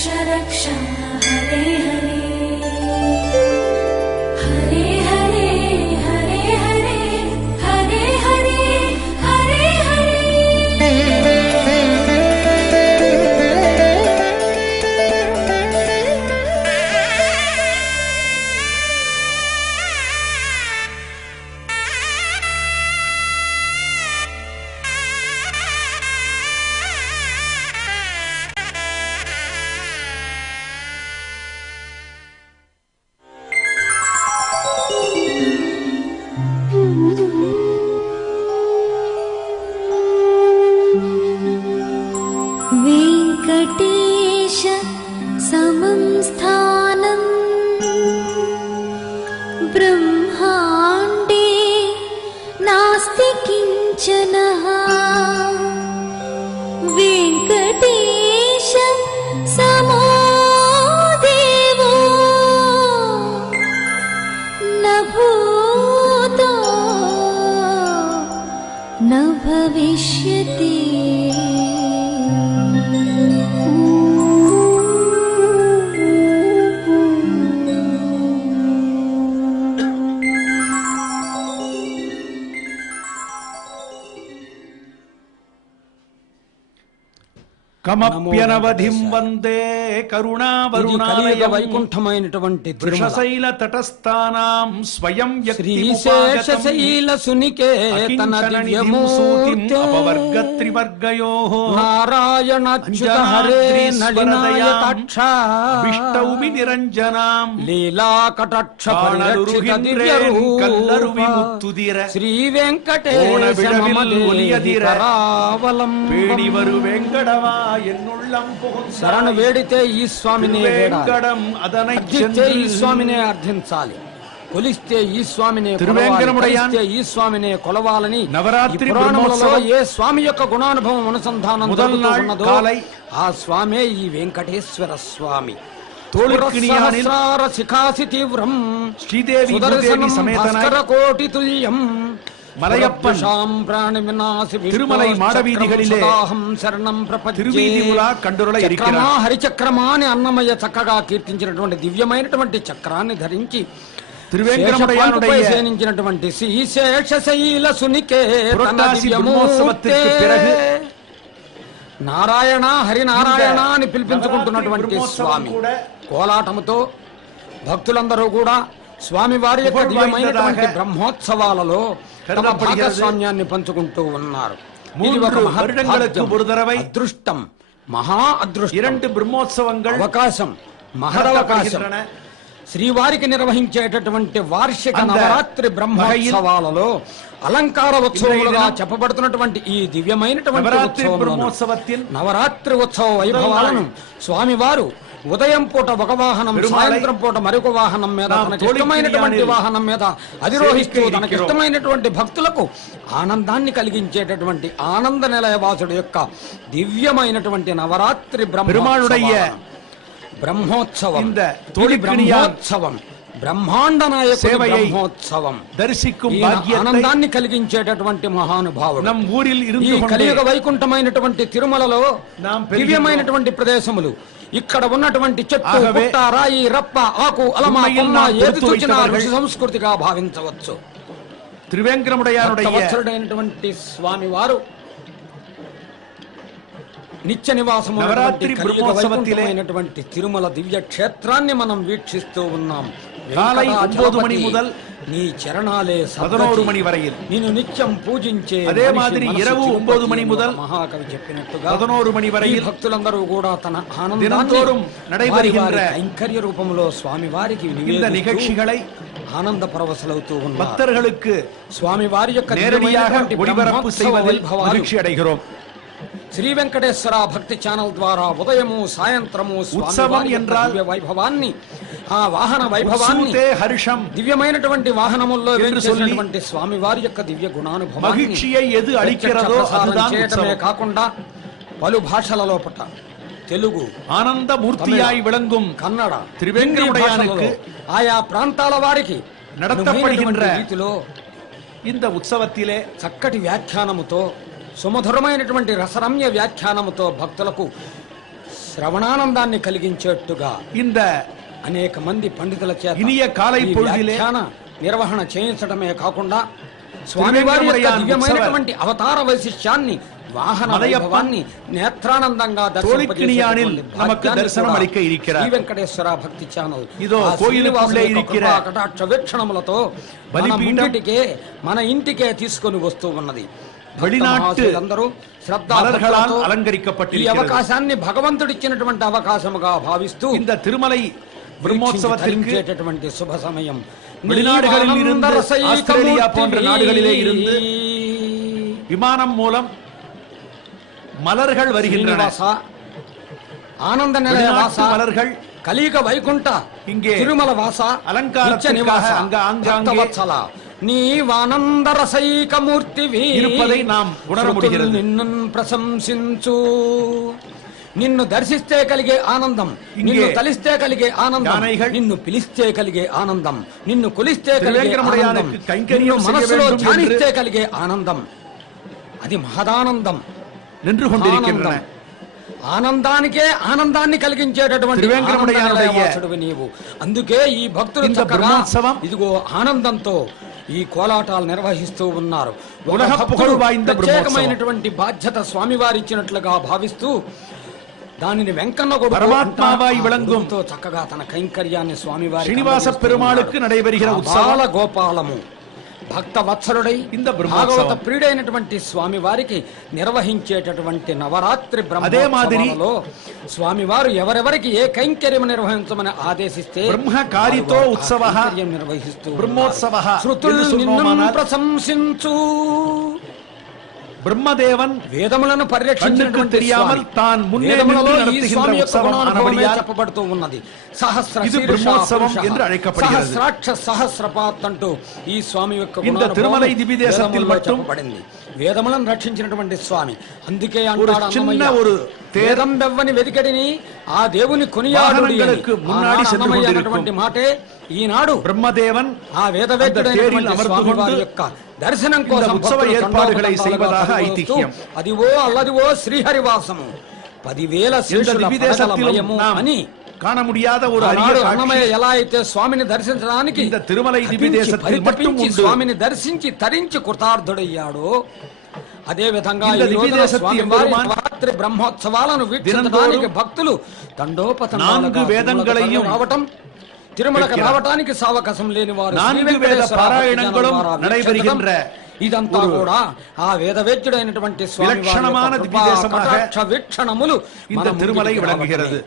रक्ष रक्ष हरे हरे हरे हरे हरे हरे हरे हरे हरे वेंकटेश समं स्थानं ब्रह्माण्डे नास्ति किंचन वेंकटेश समो देवो न भूतो न भविष्यति కమప్యనవధిం వందే కరుణావరుణాలయం వైకుంఠమైనటువంటి వృషశైల తటస్థానాం స్వయం శ్రీశేషశైల సునికేతన దివ్యమూర్తి అపవర్గ త్రివర్గయోః నారాయణాచ్యుత హరే నళినాయతాక్ష విష్టౌమి నిరంజనాం లీలా కటాక్ష పరిరక్షిత దివ్యరూప కల్లరు విముక్తుదిర శ్రీ వెంకటేశ మమ దేవరావలం పేడివరు వెంకటవా శరణు వేడితే ఈ స్వామిని అర్థిస్తే ఈ స్వామినే అర్థించాలి, కొలిస్తే ఈ స్వామినే కొలవాలి, ఈ స్వామినే కొలవాలని నవరాత్రి పురాణములలో ఏ స్వామి యొక్క గుణానుభవం అనుసంధానం జరుగుతున్నదో ఆ స్వామే ఈ వెంకటేశ్వర స్వామి. సహస్రార శిఖాసి తీవ్రం శ్రీదేవి కోటి తుల్యం மலையப்பன் திருமலை மாடவீதிகளிலே திருவீதிముల కండురల ఎరికిరా హరిచక్రమాని అన్నమయ్య చక్కగా కీర్తించినటువంటి దివ్యమైనటువంటి చక్రాన్ని ధరించి తిరువేంకటముడయానుடைய సేనించినటువంటి శ్రీశేషశైల సునికేతన నారాయణ హరినారాయణ అని పిలిపించుకుంటున్నటువంటి స్వామి కోలాటముతో భక్తులందరూ కూడా స్వామి వారి యొక్క దివ్యమైనటువంటి బ్రహ్మోత్సవాలలో తమ భాగస్వామ్యాన్ని పంచుకుంటూ ఉన్నారు. ఇది ఒక అదృష్టం, మహా అదృష్టం, బ్రహ్మోత్సవంగా అవకాశం, మహదవకాశం. శ్రీవారికి నిర్వహించేటటువంటి వార్షిక నవరాత్రి బ్రహ్మోత్సవాలలో అలంకార ఉత్సవములుగా చెప్పబడుతున్నటువంటి ఈ దివ్యమైనటువంటి నవరాత్రి ఉత్సవ వైభవాలను స్వామివారు ఉదయం పూట ఒక వాహనం, సాయంత్రం పూట మరొక వాహనం మీద తనకి ఇష్టమైనటువంటి వాహనం మీద అధిరోహిస్తూ తనకి ఇష్టమైనటువంటి భక్తులకు ఆనందాన్ని కలిగించేటటువంటి ఆనంద నిలయవాసుడు యొక్క దివ్యమైనటువంటి నవరాత్రి బ్రహ్మోత్సవం. బ్రహ్మోత్సవం బ్రహ్మాండ నాయకుడు బ్రహ్మోత్సవం ఆనందాన్ని కలిగించేటటువంటి మహానుభావుడు. ఈ కలియుగ వైకుంఠమైనటువంటి తిరుమలలో దివ్యమైనటువంటి ప్రదేశములు, ఇక్కడ ఉన్నటువంటి చెట్టు, పుట్ట, రాయి, రప్ప, ఆకు, అలమ, కొమ్మ ఏది చూచినా ఋషి సంస్కృతిగా భావించవచ్చు. భక్తవత్సలుడైనటువంటి స్వామి వారు నిత్య నివాసము వైకుంఠమైనటువంటి తిరుమల దివ్య క్షేత్రాన్ని మనం వీక్షిస్తూ ఉన్నాం. నీ చరణాలే నిన్ను నిత్యం పూజించే మహాకవి చెప్పినట్టుగా భక్తులందరూ కూడా తన ఆనందాన్ని కైంకర్య రూపంలో స్వామి వారికి ఆనంద పరవశలవుతూ ఉన్నారు. స్వామి వారి యొక్క శ్రీ వెంకటేశ్వర భక్తి ఛానల్ ద్వారా ఉదయము సాయంత్రము వైభవాన్ని, ఆ వాహన వైభవాన్ని, దివ్యమైనటువంటి వాహనముల్లో వేయించేటువంటి స్వామి వారి యొక్క దివ్య గుణానుభవాన్ని చేయటమే కాకుండా పలు భాషల లోపట తెలుగు, ఆనందమూర్తియాయి విளங்கும் కన్నడ, త్రివేంకటముడయానుக்கு ఆయా ప్రాంతాల వారికి రీతిలో இந்த ఉత్సవத்திலே చక్కటి వ్యాఖ్యానముతో, సుమధురమైనటువంటి రసరమ్య వ్యాఖ్యానముతో భక్తులకు శ్రవణానందాన్ని కలిగించేట్టుగా இந்த అనేక మంది పండితుల చేత ఇనియ కాలై ఈ పొழுதிலே వ్యాఖ్యాన నిర్వహణ చేయించడమే కాకుండా స్వామివారి యొక్క దివ్యమైనటువంటి అవతార వైశిష్యాన్ని వాహన వైభవాన్ని నేత్రానందంగా தோழிக்கிணியானில் நமக்கு தரிசனம் அளிக்க இருக்கிறார். శ్రీ వెంకటేశ్వర భక్తి ఛానల్ இதோ கோயிலுக்குள்ளே இருக்கிற కటాక్ష వీక్షణములతో మన ఇంటికే తీసుకొని వస్తూ ఉన్నది. வெளிநாட்டு అందరూ மலர்களால் ఈ அலங்கரிக்கப்பட்டிருக்கிறது. అవకాశాన్ని భగవంతుడిచ్చినటువంటి అవకాశముగా భావిస్తూ இந்த திருமலை பிரம்மோற்சவத்திற்கு ధరించేటటువంటి శుభ సమయం. வெளிநாடுகளில் இருந்து ஆஸ்திரேலியா போன்ற நாடுகளிலே இருந்து விமானம் மூலம் மலர்கள் வருகின்றன. ఆనంద నిలయ వాస மலர்கள் కలియుగ వైకుంఠ இங்கே తిరుమల వాస அலங்காரத்திற்காக அங்காங்கே నీవానంద రసైకమూర్తి இருப்பதை நாம் உணர முடிகிறது. నిన్ను ప్రశంసించు, నిన్ను దర్శిస్తే కలిగే ఆనందం, నిన్ను తలిస్తే కలిగే ఆనందం, నిన్ను పిలిస్తే కలిగే ఆనందం, నిన్ను కొలిస్తే కలిగే ఆనందం, నిన్ను మనసులో ధ్యానిస్తే కలిగే ఆనందం, అది మహదానందం. நின்று கொண்டிருக்கின்றன. ఆనందానికే ఆనందాన్ని కలిగించేటటువంటి ఆనందనిలయవాసుడివి నీవు. అందుకే ఈ భక్తులు చక్కగా ఇదిగో ఆనందంతో ఈ కోలాటాలు నిర్వహిస్తూ ఉన్నారు. ప్రత్యేకమైనటువంటి బాధ్యత స్వామివారి ఇచ్చినట్లుగా భావిస్తూ దానిని వెంకన్న పరమాత్మావాయి విளங்கும் చక్కగా తన కైంకర్యాన్ని స్వామివారి శ్రీనివాస పెరుమాళుకు నడైవరిగిற ఉత్సవాల గోపాలము భక్త వత్సలుడై భాగవత ప్రియుడైనటువంటి స్వామి వారికి నిర్వహించేటటువంటి నవరాత్రి బ్రహ్మోత్సవాలలో స్వామివారు ఎవరెవరికి ఏ కైంకర్యం నిర్వహించమని ఆదేశిస్తే బ్రహ్మకారితో ఉత్సవః నిర్వహిస్తూ బ్రహ్మోత్సవః శృతులు నిన్ను ప్రశంసించు. బ్రహ్మదేవన్ వేదములను పరిరక్షించినటువంటి స్వామి, వేదములలో ఈ స్వామి యొక్క గుణానుభవమే చెప్పబడుతూ ఉన్నది. సహస్రాక్ష సహస్రపాత్ అంటూ ఈ స్వామి యొక్క గుణానుభవం చెప్పబడింది. వేదములను రక్షించినటువంటి స్వామి. అందుకే అంటాడు అన్నమయ్య, వేదం బెవ్వని వెదికడిని ఆ దేవుని కొనియాడు అన్నటువంటి మాటే ఈనాడు బ్రహ్మదేవన్ ఆ వేదవేద్యుడైనటువంటి స్వామి వారి యొక్క దర్శనం కోసం ఉత్సవ ఏర్పాటుகளை செய்வதாக ஐதிஹ்யம். అదివో అల్లదివో శ్రీహరివాసము 10,000 శేషుల పడగలమయము అని காண முடியாத ஒரு அரிய అన్నమయ్య ఎలా అయితే స్వామిని దర్శించడానికి இந்த திருமலை திவ்யதேசத்தில் மட்டும் உண்டு. స్వామిని దర్శించి తరించి కృతార్థుడయ్యాడో అదే విధంగా ఈ నవరాత్రి బ్రహ్మోత్సవాలను వీక్షించడానికి భక్తులు తండోపతండాలుగా వేదంగளையும் రావటం, తిరుమలకు రావటానికి సావకాశం లేని వారు ఇదంతా కూడా ఆ వేదవేద్యుడైనటువంటి స్వామి వీక్షణములు తిరుమలై విளங்குகிறது.